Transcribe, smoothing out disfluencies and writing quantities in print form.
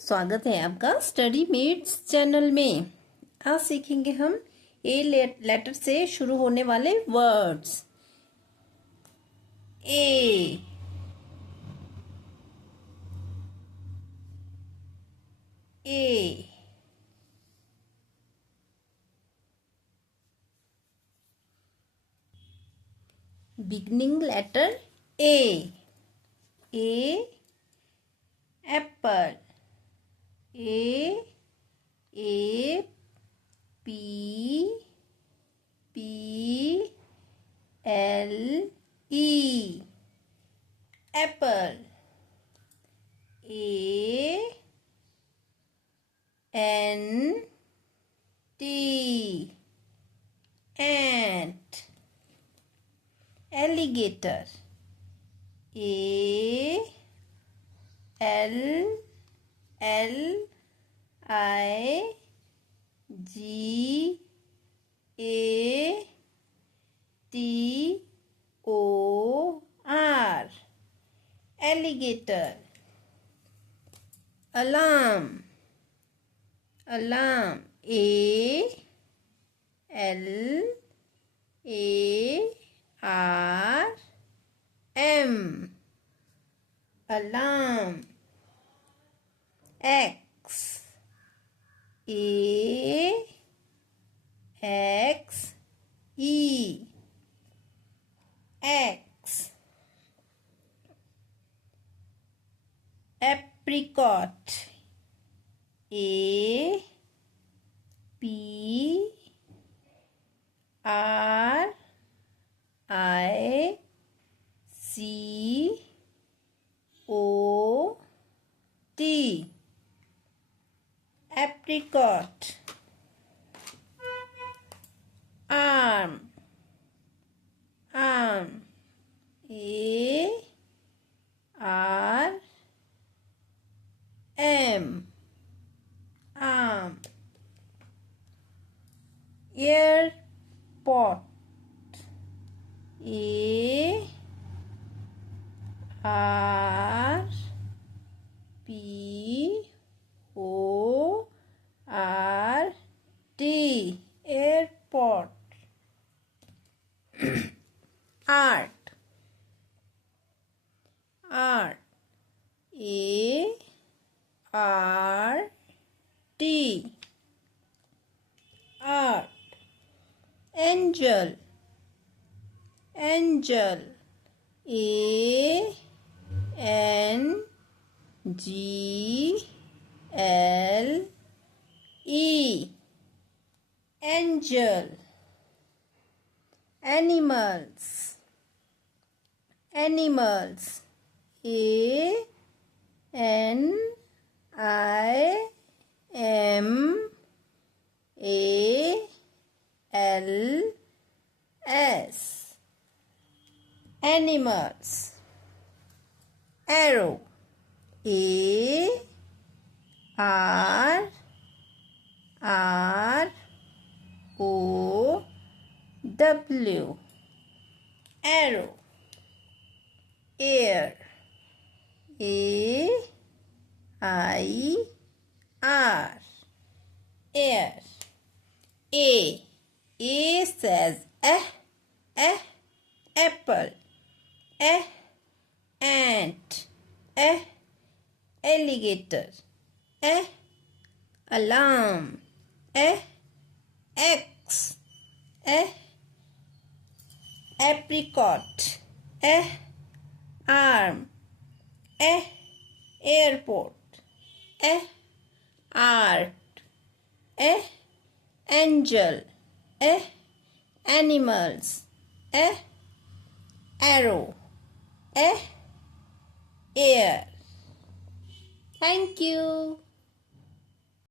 स्वागत है आपका स्टडी मेट्स चैनल में। आज सीखेंगे हम ए लेटर से शुरू होने वाले words. A, A, beginning letter A. A, apple. A, P, P, L, E. Apple. A, N, T. Ant. Alligator. A, L, I, G, A, T, O, R. Alligator. Alarm. Alarm. A, L, A, R, M. Alarm. X. A, X, E. X. Apricot. A, P, R, I, C, O, T. Apricot. Arm. Arm. A, R, M. Arm. Airport. A, R, P, O, R, T. Airport. Art. Art. A, R, T. Art. Angel. Angel. A, N, G, L, E. Angel. Animals. Animals. A, N, I, M, A, L, S. Animals. Arrow. A, R, O, W. Arrow. Air. A, I, R. Air. A. A says apple. Ant. Alligator. Alarm. X. Apricot. Arm. Airport. Art. Angel. Animals. Arrow. Air. Thank you.